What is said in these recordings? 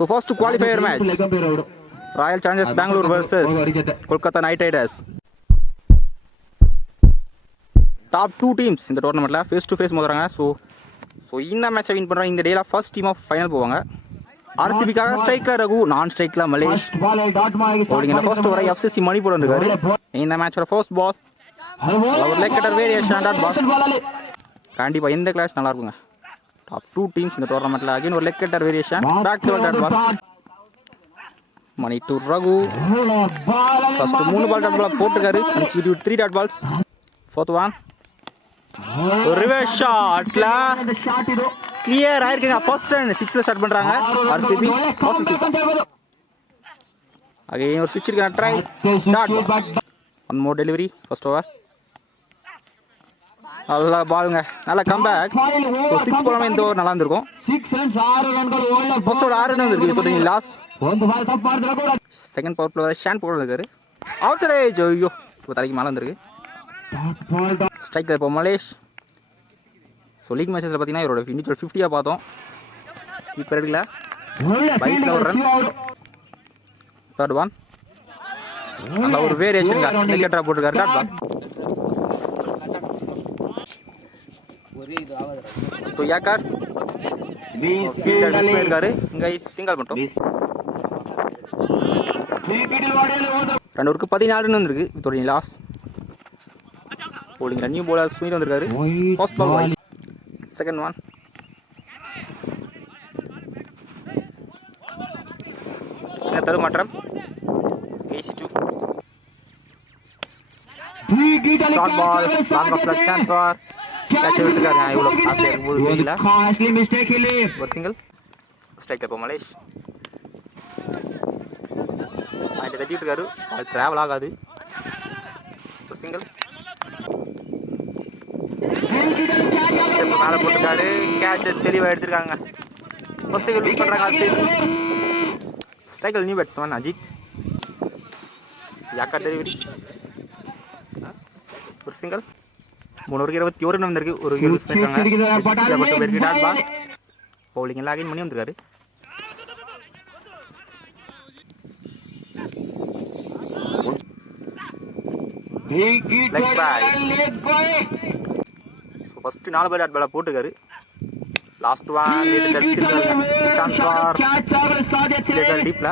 So first qualifier match, Royal Challengers Bangalore versus Kolkata Knight Riders. Top 2 teams இந்த டோர்னமெண்ட்ல face to face மோதுறாங்க. So இந்த மேட்சை win பண்ணுறாங்க. இந்த டேல ஃபர்ஸ்ட் டீம் ஆஃப் ஃபைனல் போவாங்க. ஆர்சிபிக்காக striker Raghu, நான் ஸ்ட்ரைக்ல மலேஷ். ஓடிங்க ஃபர்ஸ்ட் ஓவர் எஃப்சிசி மணிப்பூர் வந்திருக்காரு. இந்த மேட்சோட ஃபர்ஸ்ட் பால் ஒரு leg cutter variation dot ball. கண்டிப்பாக இந்த கிளாஸ் நல்லா இருக்குங்க. டாப் 2 டீம்ஸ் இந்த டோர்னமெண்ட்ல அகைன் ஒரு leg cutter variation back to dot ball. Mani to Raghu first 3 ball dot ball போட்டுருக்காரு. Consecutive 3 dot balls. Fourth one reverse ஷாட்ல கிளியர் ஆயிருக்குங்க. ஃபர்ஸ்ட் ரன் 6ல ஸ்டார்ட் பண்றாங்க ஆர்சிபி. அகைன் ஒரு ஸ்விட்ச் இருக்கு. Try dot one more delivery first over. நல்ல பாலுங்க, நல்ல கம்பேக். 6 போலாமே இந்த ஓவர் நல்லா இருந்திருக்கும். ஃபர்ஸ்ட் ஓவர் 6 ரன் வந்திருக்கு. இப்போ last second power play Shan போட இருக்காரு. அவுட் ரேஜ் ஐயோ இப்போ தலைக்கு மேலே வந்திருக்கு. ஸ்ட்ரைக்கர் இப்போ மலேஷ். ஸோ லீக் மேட்சஸில் பார்த்தீங்கன்னா இவரோட இண்டிவிஜுவல் 50 பார்த்தோம். இப்போ எடுக்கல 22 ஒரு ரன். தேர்ட் ஒன் நல்ல ஒரு வேரியேஷன் விக்கெட்டா போட்டுருக்காரு. டாட் பால் तो याकर இருக்காரு. இங்க சிங்கிள் மட்டும் 2 ஓவருக்கு 14 ரன் வந்திருக்கு. இதோட லாஸ். போலிங் நியூ பவுலர் ஸ்வீட் வந்திருக்காரு. First ball wide. Second one சின்ன தடுமாற்றம். AC2 short ball long off left chance for catch விட்டுருக்காங்க. இவ்வளோ காஸ்ட்லியாக இருக்கும்போது தெரியல. ஒரு சிங்கிள் ஸ்ட்ரைக் இப்போ மலேஷ் பாயிண்ட் தட்டிட்டு இருக்காரு. அது ட்ராவல் ஆகாது. ஒரு சிங்கிள் மேலே போட்டுருக்காரு. கேட்ச் தெளிவாக எடுத்திருக்காங்க. ஃபர்ஸ்ட் யூஸ் பண்ணுறாங்க. Striker new batsman Ajith. யாக்கா டெலிவரி ஒரு சிங்கிள். 3 ஓவருக்கு 21 ரன் வந்திருக்கு. ஒரு யூஸ் பண்ணிருக்காங்க. பவுலிங் எல்லாம் அகைன் பண்ணி வந்திருக்காரு. ஃபர்ஸ்ட் 4 பால் டாட் பால் போட்டுருக்காரு. லாஸ்ட் ஒன் சான்ஸ் ஃபார் டீப்ல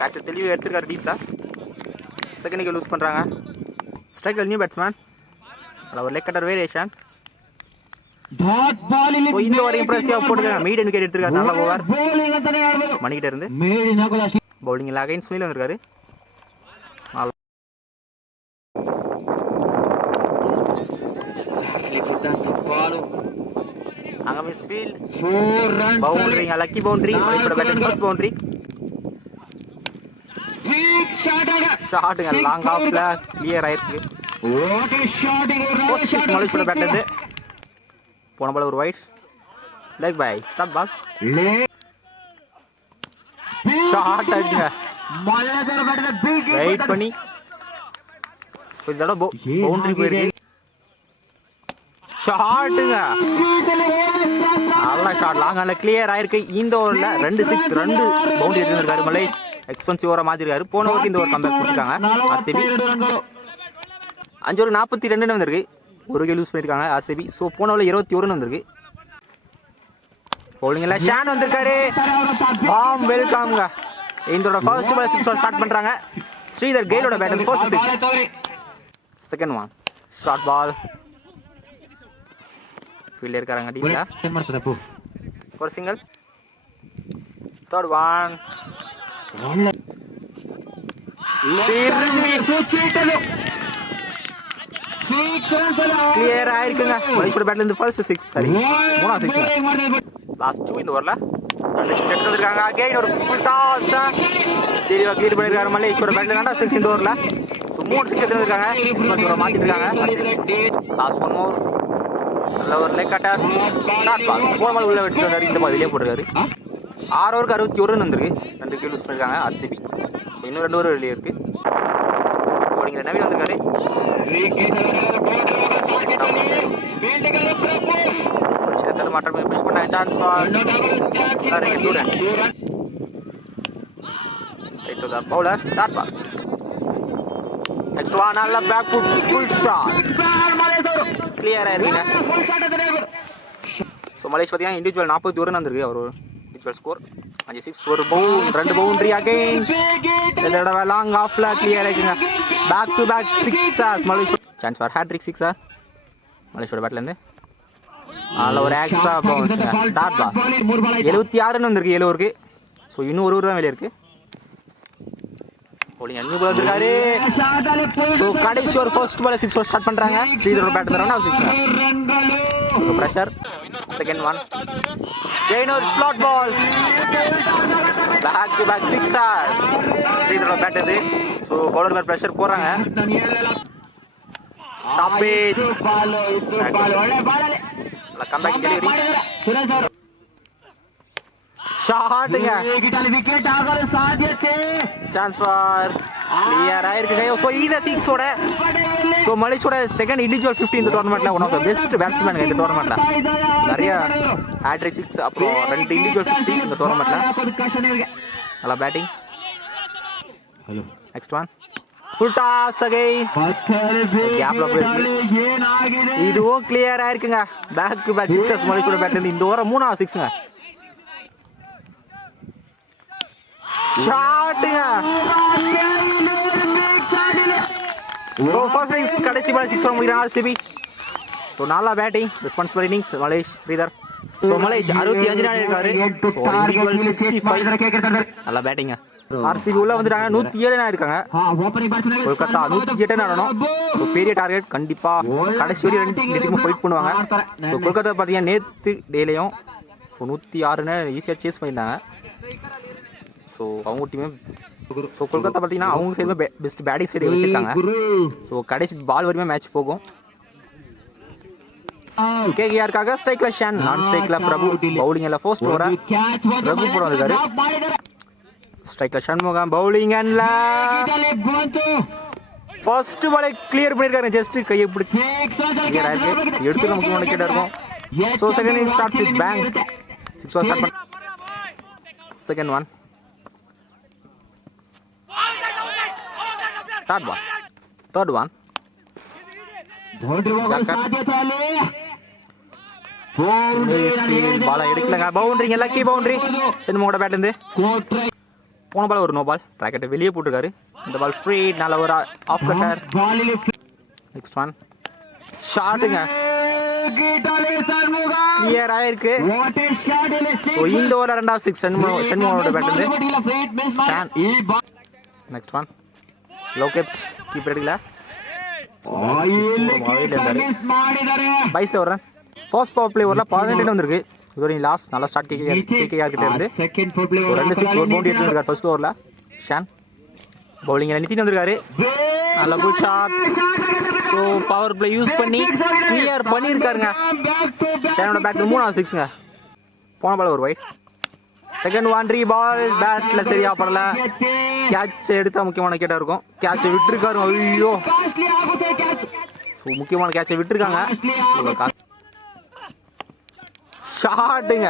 கேட்ச் தெளிவாக எடுத்திருக்காரு. டீப்ல செகண்ட் லூஸ் பண்ணுறாங்க. ஸ்ட்ரைக்கர் நியூ பேட்ஸ்மேன் ஒரு லெக் கட்டர் வேரியேஷன். இந்த ஒரு இம்ப்ரெசிவா போட்டுருக்காங்க. மீடியம் விக்கெட் எடுத்திருக்காரு. நல்ல ஓவர் மணிக்கிட்ட இருந்து. பவுலிங் அகைன் சுனில் வந்திருக்காரு. அங்க misfield boundary lucky boundary. First boundary ஷாட்டுங்க லாங் ஆஃப்ல கிளியர் ஆயிருக்கு. மலேஷோட பேட் இது. போன பால் ஒரு wide leg bye start ball shot அடிங்க. வெயிட் பண்ணி கொஞ்ச தடவை பவுண்டரி போயிருக்கு. ஷாட்டுங்க நல்ல ஷாட் லாங் ஆன கிளியர் ஆயிருக்கு. இந்த ஓவரில் 2 6 2 பவுண்டரி எடுத்துருக்காரு. மலேஷ் எக்ஸ்பென்சிவ் ஓவரா மாத்திருக்காரு. போன ஓவருக்கு இந்த ஓவர் கம்பேக் கொடுத்துருக்காங்க ஆர்சிபி. 5 ஓவருக்கு 42 ரன் வந்திருக்கு. ஒரு விக்கெட் லூஸ் பண்ணிருக்காங்க ஆர்சிபி. ஸோ போன ஓவரில் 21 ரன் வந்திருக்கு. பவுலிங்ல ஷான் வந்திருக்காரு. வார்ம் வெல்கம்ங்க. இதோட ஃபர்ஸ்ட் பால் 6 ஸ்டார்ட் பண்றாங்க. ஸ்ரீதர் கெயிலோட bat first 6. Second one short ball field இருக்காங்க. டீப்ல ஒரு சிங்கிள். தேர்ட் ஒன் கிளியர் ஆயிருக்குங்க. மலேஷோட பேட்ல இருந்து ஃபர்ஸ்ட் 6 சரி 3 6 லாஸ்ட் 2 இந்த ஓவர்ல 2 6 எடுத்து வந்திருக்காங்க. அகைன் ஒரு ஃபுல் டாஸ் தெளிவா கிளியர் பண்ணிருக்காரு. மலேஷோட பேட்ல கண்டா 6 இந்த ஓவர்ல. ஸோ 3 6 எடுத்து வந்திருக்காங்க. மாத்திட்டு இருக்காங்க. லாஸ்ட் 1 மோர் நல்ல ஒரு லெக் கட்டர் டாட் பால். போன பால் உள்ள விட்டு வந்தாரு. இந்த பால் வெளியே போட்டுருக்காரு. 6 ஓவருக்கு 61 ரன் வந்திருக்கு. 2 விக்கெட் லூஸ் பண்ணிருக்காங்க ஆர்சிபி. ஸோ இன்னும் 2 ஓவர் வெளியே இருக்கு. அப்படிங்கிற நவீன் வந்திருக்காரு. சின்ன மாற்றம் புஷ் பண்ணாங்க. சான்ஸ் ஃபார் சரிங்க students. Straight to the bowler. Dot ball. Next one நல்ல பேக் ஃபுட் ஃபுல் ஷாட். கிளியரா இருக்குங்க. ஸோ மலேஷ் பார்த்தீங்கன்னா இண்டிவிஜுவல் 41 வந்திருக்கு. அவர் இண்டிவிஜுவல் ஸ்கோர் 5-6 ஒரு பவுன் 2 பவுண்டரி அகைன். இந்த தடவை லாங் ஆஃப்ல கிளியர் ஆகிக்குங்க. Back to back sixers Malesh. Chance for hat-trick sixer மலேஷோட பேட்லேருந்து. அதில் ஒரு எக்ஸ்ட்ரா பவுன்ஸ். Dot ball. 76 வந்திருக்கு 7 ஓவருக்கு. ஸோ இன்னும் ஒரு தான் வெளியே இருக்கு. அஞ்சு பால் வந்திருக்காரு. ஸோ கடைசி ஒரு ஃபர்ஸ்ட் பால் 6 ஸ்டார்ட் பண்ணுறாங்க. ஸ்ரீதரோட பேட் தரணும். 6 ப்ரெஷர். செகண்ட் ஒன் ஒரு slot ball. Back to back sixers. ஸ்ரீதரோட பேட் இது. ஸோ பவுலர் மேல் ப்ரெஷர் போடுறாங்க. Top edge comeback delivery. ஷாட்டுங்க. சான்ஸ் ஃபார் கிளியர் ஆயிருக்கு. ஸோ இந்த 6 ஓட ஸோ மலேஷோட செகண்ட் இண்டிவிஜுவல் 50 இந்த டோர்னமெண்ட்ல one of the best batsman இந்த டோர்னமெண்ட்ல. நிறைய ஹேட்ரிக் 6 அப்புறம் 2 இண்டிவிஜுவல் 50 இந்த டோர்னமெண்ட்ல. நல்லா batting. Next one full toss again. கேப்ல போயிருக்கு. இதுவும் கிளியர் ஆயிருக்குங்க. பேக் டு பேக் சிக்ஸர்ஸ் மலேஷோட பேட்ல. இந்த ஓவர் 3வது 6ங்க. ஷாட்டுங்க. ஸோ ஃபர்ஸ்ட் இன்னிங்ஸ் கடைசி பால் 6 ஓவர் முடிக்கிறாங்க ஆர்சிபி. ஸோ நல்லா batting responsible innings Malesh Sridhar. So Malesh 65 நாள் இருக்காரு. ஸோ இண்டிவிஜுவல் 65 நல்லா பேட்டிங்க. ஆர்சிபி உள்ள வந்துட்டாங்க. 107 இருக்காங்க. கொல்கத்தா 108 ஆடணும். ஸோ பெரிய டார்கெட் கண்டிப்பா கடைசி வரை 2 டீமும் ஃபைட் பண்ணுவாங்க. ஸோ கொல்கத்தா பார்த்தீங்கன்னா நேற்று டேலையும் 106 ஈஸியாக சேஸ் பண்ணியிருந்தாங்க. ஸோ அவங்க டீமே ஸோ கொல்கத்தா பார்த்தீங்கன்னா அவங்க சைடுமே பெஸ்ட் பேட்டிங் சைடு வச்சுருக்காங்க. ஸோ கடைசி பால் வரையுமே மேட்ச் போகும். கேகேஆருக்காக ஸ்ட்ரைக்ல ஷான், நான் ஸ்ட்ரைக்ல பிரபு, பவுலிங்ல ஃபர்ஸ்ட் ஓவரா ரகு போட வந்திருக்காரு. ஸ்ட்ரைக்ல சண்முகம், பவுலிங் அண்ட்ல ஃபர்ஸ்ட் பாலை கிளியர் பண்ணிருக்காரு. ஜஸ்ட் கையை பிடிச்சி கிளியர் ஆயிருக்கு. எடுத்து நமக்கு நினைக்கிட்டே இருக்கும். So second inning starts with bang. 6 over start பண்ண. Second one third one, third one. பால் எடுக்கலங்க. பவுண்டரிங்க, லக்கி பவுண்டரி சென்மோட பேட்ல இருந்து. போன பால் ஒரு நோ பால். ராக்கெட்டை வெளியே போட்டுருக்காரு. இந்த பால் ஃப்ரீ. நல்ல ஒரு ஆஃப் கட்டர். நெக்ஸ்ட் ஒன் ஷாட்டுங்க. கிளியர் ஆயிருக்கு. இந்த ஓவர் 2வது 6 சென்மோட பேட்ல இருந்து. நெக்ஸ்ட் ஒன் லோகேட் கீப்பர் எடுக்கல. பைஸ்ல வர்றேன். ஃபர்ஸ்ட் பவர் பிளே ஓவரில் 18 வந்திருக்கு. இதுவரை லாஸ்ட் நல்லா ஸ்டார்ட் கேகேஆர் கிட்ட இருந்து 2 6 ஒரு பவுண்டரி எடுத்துருக்காரு ஃபர்ஸ்ட் ஓவரில். ஷான் பவுலிங் நிதின் வந்திருக்காரு. நல்ல good shot. So power play use பண்ணி கிளியர் பண்ணியிருக்காருங்க. ஷானோட பேட் 3வது 6ங்க. போன பால் ஒரு வைட். செகண்ட் ஒன் பால் பேட்ல சரியா படல. கேட்ச் எடுத்தா முக்கியமான கேட்டா இருக்கும். கேட்சை விட்டுருக்காரு. ஐயோ முக்கியமான கேட்சை விட்டுருக்காங்க. ஷாட்டுங்க.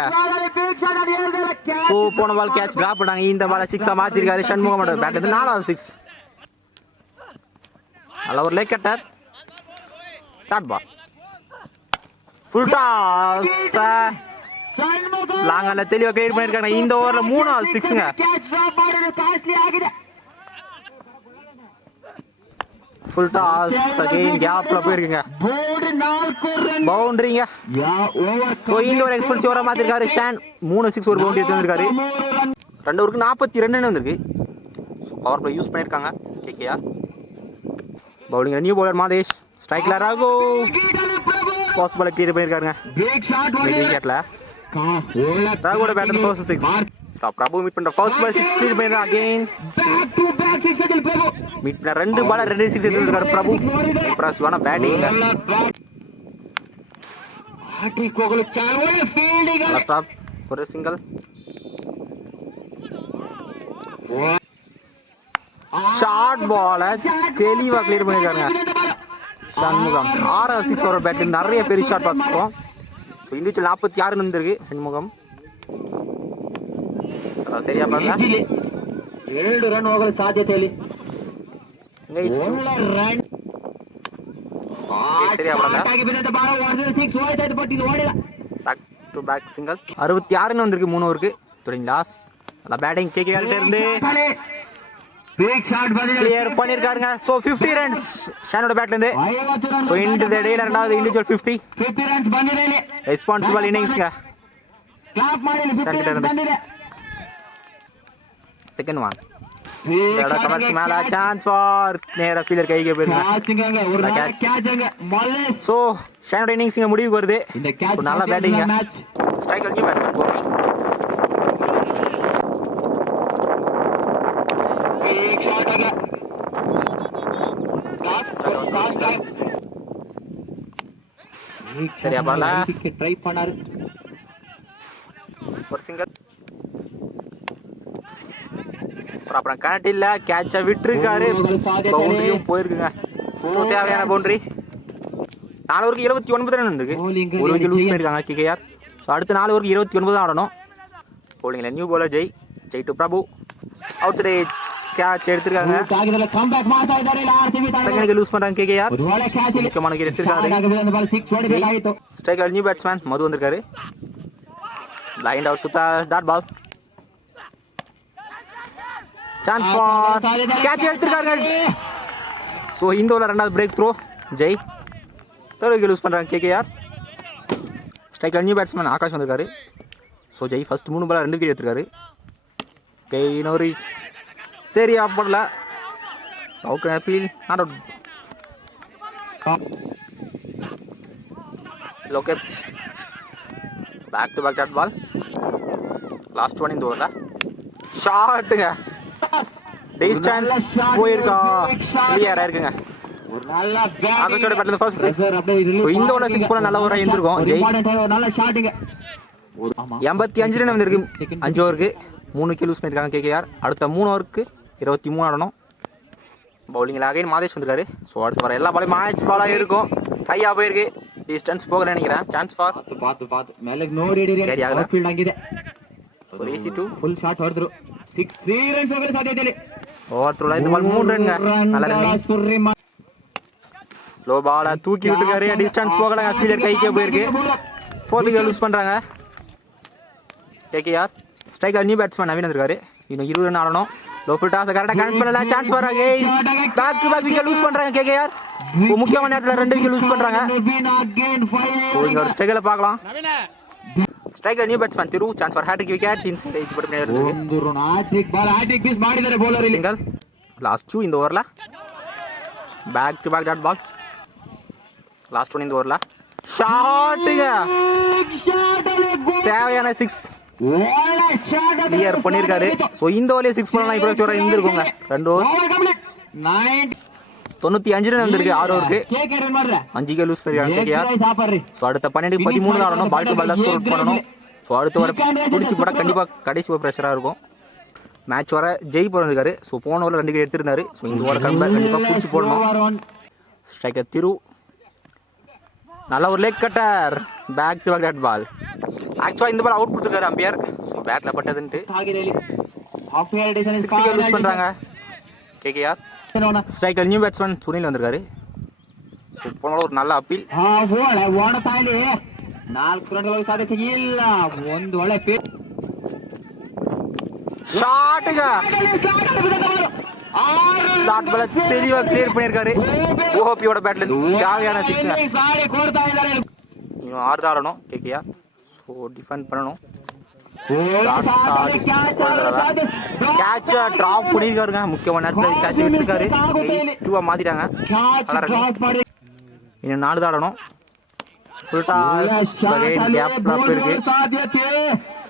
ஸோ போன பால் கேட்ச் டிராப் பண்ணாங்க. இந்த பால் 6 மாத்திருக்காரு சண்முகமோட பேட். 4வது 6. நல்ல ஒரு leg cutter. Dot ball full toss. லாங்கால தெளிவாக கிளியர் பண்ணிருக்காங்க. இந்த ஓவர்ல 3வது 6ங்க. ஃபுல் டாஸ் அகைன் கேப்ல போயிருக்குங்க. பவுண்டரிங்க. ஸோ இந்த ஒரு எக்ஸ்பென்சிவ் ஓவரா மாத்திருக்காரு ஷான். 3 6 ஒரு பவுண்டரி எடுத்து வந்திருக்காரு. 2 ஓவருக்கு 42 வந்திருக்கு. ஸோ பவர் பிளே யூஸ் பண்ணியிருக்காங்க KKR. Bowling new bowler Mathesh. ஸ்ட்ரைக்ல ராகு ஃபர்ஸ்ட் பால் கிளியர் பண்ணியிருக்காருங்க. விக்கெட்ல ராகுவோட பேட் ஃபர்ஸ்ட் 6. ஸ்டாப் பிரபு மீட் பண்ற ஃபர்ஸ்ட் பால் 6 கிளியர் பண்ணிருக்காரு. அகைன் மீட் பண்ண 2 பால் 2 6 எடுத்துருக்காரு பிரபு. இம்ப்ரெசிவான பேட்டிங். ஸ்டாப் ஒரு சிங்கிள். ஷார்ட் பால தெளிவா கிளியர் பண்ணிருக்காங்க சண்முகம். 6வது 6 ஓவர் பேட்டிங். நிறைய பெரிய ஷாட் பார்த்துருக்கோம். இண்டிவிஜுவல் 46 வந்திருக்கு ஷண்முகம். சரியா பாருங்க. 2 ರನ್ ಹೋಗಲು ಸಾಧ್ಯತೆ ಇಲ್ಲ. சரியா பாருங்க. Back to back single. 66 வந்திருக்கு 3 ஓவருக்கு. தொடங்கி லாஸ். நல்ல பேட்டிங் கேகேஆர் கிட்ட இருந்து கிளியர் பண்ணிருக்காருங்க. சோ 50 ரன்ஸ் ஷானோட பேட்ல இருந்து. சோ இன்டு தி டேல ரெண்டாவது இண்டிவிஜுவல் 50 ரன்ஸ் ಬಂದಿದೆ. ரெஸ்பான்சிபிள் இன்னிங்ஸ்ங்க. ಕ್ಲಾಪ್ ಮಾಡಿ 50 ರನ್ಸ್ ಬಂದಿದೆ. செகண்ட் ஒன் இதோட கமர்ஸ்க்கு மேல சான்ஸ் ஃபார் நேரா ஃபீல்டர் கைக்கு போயிருங்க. ஒரு கேட்ச்ங்க மல்லேஷ். சோ ஷானோட இன்னிங்ஸ்ங்க முடிவுக்கு வருது. நல்ல பேட்டிங்க. ஸ்ட்ரைக் அடிச்சு பேட்ஸ்மேன் கோபி. एक शॉट आ गया. लास्ट टाइम சரியா பால ட்ரை பண்ணாரு. ஒரு சிங்கிள். அப்புறம் கனெக்ட் இல்ல. கேட்ச விட்டுருக்காரு. பவுண்டரியும் போயிருக்குங்க. சோ தேவையான பவுண்டரி. 4 ஓவருக்கு 29 ரன் இருக்கு. ஒரு விக்கெட் லூஸ் பண்ணிருக்காங்க கேகேஆர். சோ அடுத்த 4 ஓவருக்கு 29 தான் ஆடணும். போலிங்ல new bowler Jai to Prabhu. Out ரேஜ் கேட்ச் எடுத்துருக்காங்க. ಕಾಗಿದಲ್ಲ ಕಮ್ ಬ್ಯಾಕ್ ಮಾಡ್ತಾ ಇದ್ದಾರೆ ಆರ್ಸಿಬಿ ತಂಡ. ಸೆಕೆಂಡ್ ಲೂಸ್ பண்றாங்க கேகேஆர். ஒரு ಒಳ್ಳೆ ಕ್ಯಾಚ್ ಇಲ್ಲಿ. முக்கியமான ವಿಕೆಟ್ எடுத்துருக்காரு. அந்த ಬಾಲ್ 6 ಹೊಡಿಬೇಕಾಗಿತ್ತು. ஸ்ட்ரைக்கர் நியூ பேட்ஸ்மேன் மது வந்திருக்காரு. லைன் அவுட் சுத்தா dot ball. Chance for catch எடுத்துருக்காங்க. சோ இந்த ஓவர்ல ரெண்டாவது break through Jai. Third wicket lose பண்றாங்க KKR. Striker new batsman Akash வந்திருக்காரு. So Jay first 3 ball 2 wicket எடுத்துருக்காரு. இன்னொரு சரியா படல. Out appeal not out. லோகேட் back to back dot ball. Last one இந்த ஓவர்ல ஷாட்டுங்க. டிஸ்டன்ஸ் போயிருக்கா. கிளியரா இருக்குங்க. ஒரு நல்ல பேட்டிங். ஆகாஷோட பேட்ல ஃபர்ஸ்ட் 6. சோ இந்த ஓவர்ல 6 போல நல்ல ஓவரா இருந்திருக்கும். ஜெய் ஒரு நல்ல ஷாட்டுங்க. 85 ரன் வந்திருக்கு 5 ஓவருக்கு. 3 விக்கெட் லூஸ் பண்ணிருக்காங்க கேகேஆர். அடுத்த 3 ஓவருக்கு 23 ஆடணும். பவுலிங்கில் அகைன் மாதேஷ் வந்துருக்காரு. ஸோ அடுத்து வர எல்லா பாலையும் மேட்ச் பாலாக இருக்கும். கையா போயிருக்கு. டிஸ்டன்ஸ் போகலன்னு நினைக்கிறேன். சான்ஸ் ஃபார் பார்த்து மேலே ನೋಡಿ ಫೀಲ್ಡ್ ಆಗಿದೆ. ஒரு AC2 ಫುಲ್ ಶಾಟ್ ಹೊಡೆದ್ರು. 3 ರನ್ಸ್ ಹೋಗಲು ಸಾಧ್ಯತೆ ಇಲ್ಲ. ஓவர் த்ரோல இந்த பால் 3 ரன்ங்க. நல்ல ரன்னிங். லோ பால தூக்கி விட்டுருக்காரு. டிஸ்டன்ஸ் போகலங்க. ஃபீல்டர் கைக்கே போயிருக்கு. 4th விக்கெட் லூஸ் பண்றாங்க KKR. Striker new batsman Naveen வந்திருக்காரு. இன்னும் 20 ரன் ஆடணும். லோ ஃபுல் டாஸ் கரெக்டா கனெக்ட் பண்ணல. Chance for again back to back wicket lose பண்றாங்க கேகேஆர். முக்கியமான நேரத்துல 2 விக்கெட் லூஸ் பண்றாங்க. இங்க ஒரு ஸ்ட்ரைக்கர்ல பார்க்கலாம். Striker new batsman Thiru. Chance for hat trick wicket inside edge but player இருக்கு. ಒಂದು ಹ್ಯಾಟ್ರಿಕ್ ಬಾಲ್ ಹ್ಯಾಟ್ರಿಕ್ ಮಿಸ್ ಮಾಡಿದ್ದಾರೆ ಬೌಲರ್ ಇಲ್ಲಿ. ಸಿಂಗಲ್ ಲಾಸ್ಟ್ 2 இந்த ஓவர்ல. Back to back dot ball. Last 1 இந்த ஓவர்ல ஷாட்டுங்க. தேவையான 6 கிளியர் பண்ணிருக்காரு. சோ இந்த ஓவர்ல 6 பண்ணா இப்போ ஷூரா இருந்திருக்குங்க. 2 ஓவர் 95 ரன் வந்திருக்கு 6 ஓவருக்கு. 5 விக்கெட் லூஸ் பண்ணிருக்காங்க கேகேஆர். சோ அடுத்த 12 13 ஆடணும். பால் டு பால் தான் ஸ்கோர் பண்ணணும். சோ அடுத்த ஓவர் புடிச்சு போட கண்டிப்பா கடைசி ஓவர் பிரஷரா இருக்கும். மேட்ச் வர ஜெய் போறாரு. சோ போன ஓவர்ல 2 விக்கெட் எடுத்திருந்தாரு. சோ இந்த ஓவர் கண்டிப்பா புடிச்சு போடணும். ஸ்ட்ரைக்கர் திரு நல்ல ஒரு leg cutter. Back to back dot ball. ஆக்சுவலா இந்த பால் அவுட் கொடுத்துருக்காரு அம்பையர். சோ பேட்ல பட்டதுன்னு 60 விக்கெட் லூஸ் பண்றாங்க KKR. Striker new batsman Sunil வந்திருக்காரு. சோ போன ஒரு நல்ல அப்பீல். ಓಡತಾ ಇಲ್ಲಿ 4 ರನ್ಗಳ ಸಾಧ್ಯತೆ ಇಲ್ಲ. ಒಂದು ಒಳ್ಳೆ ஷாட்டுங்க. ஸ்லாட் பால் தெளிவா கிளியர் பண்ணிருக்காரு. ஓஹோபியோட பேட்ல தேவையான 6. இன்னும் 6 தான் ஆடணும் கேகேஆர். ஸோ டிஃபெண்ட் பண்ணணும். கேட்ச டிராப் பண்ணிருக்காருங்க. முக்கியமான நேரத்தில் கேட்ச் விட்டுருக்காரு. 2 மாத்திட்டாங்க. இன்னும் 4 தான் ஆடணும். ஃபுல் டாஸ் அகைன் கேப்ல போயிருக்கு.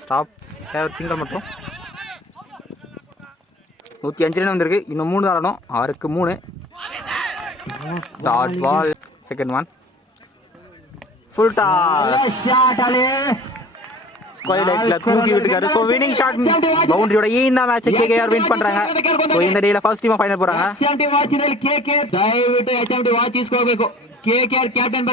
ஸ்டாப் ஃபேவர் சிங்கிள் மட்டும். 105 ரன் வந்திருக்கு. இன்னும் 3 தான் ஆடணும். 6க்கு 3 dot ball. Second one full toss square லைட்ல தூக்கி விட்டுருக்காரு. சோ வினிங் ஷாட் பவுண்டரியோட இந்த மேட்ச் கேகேஆர் வின் பண்றாங்க. சோ இந்த டேல ஃபர்ஸ்ட் டீம் ஃபைனல் போறாங்க. HMT ವಾಚ್ ನಲ್ಲಿ KKR ದಯವಿಟ್ಟು HMT ವಾಚ್ ಇಸ್ಕೋಬೇಕು. KKR captain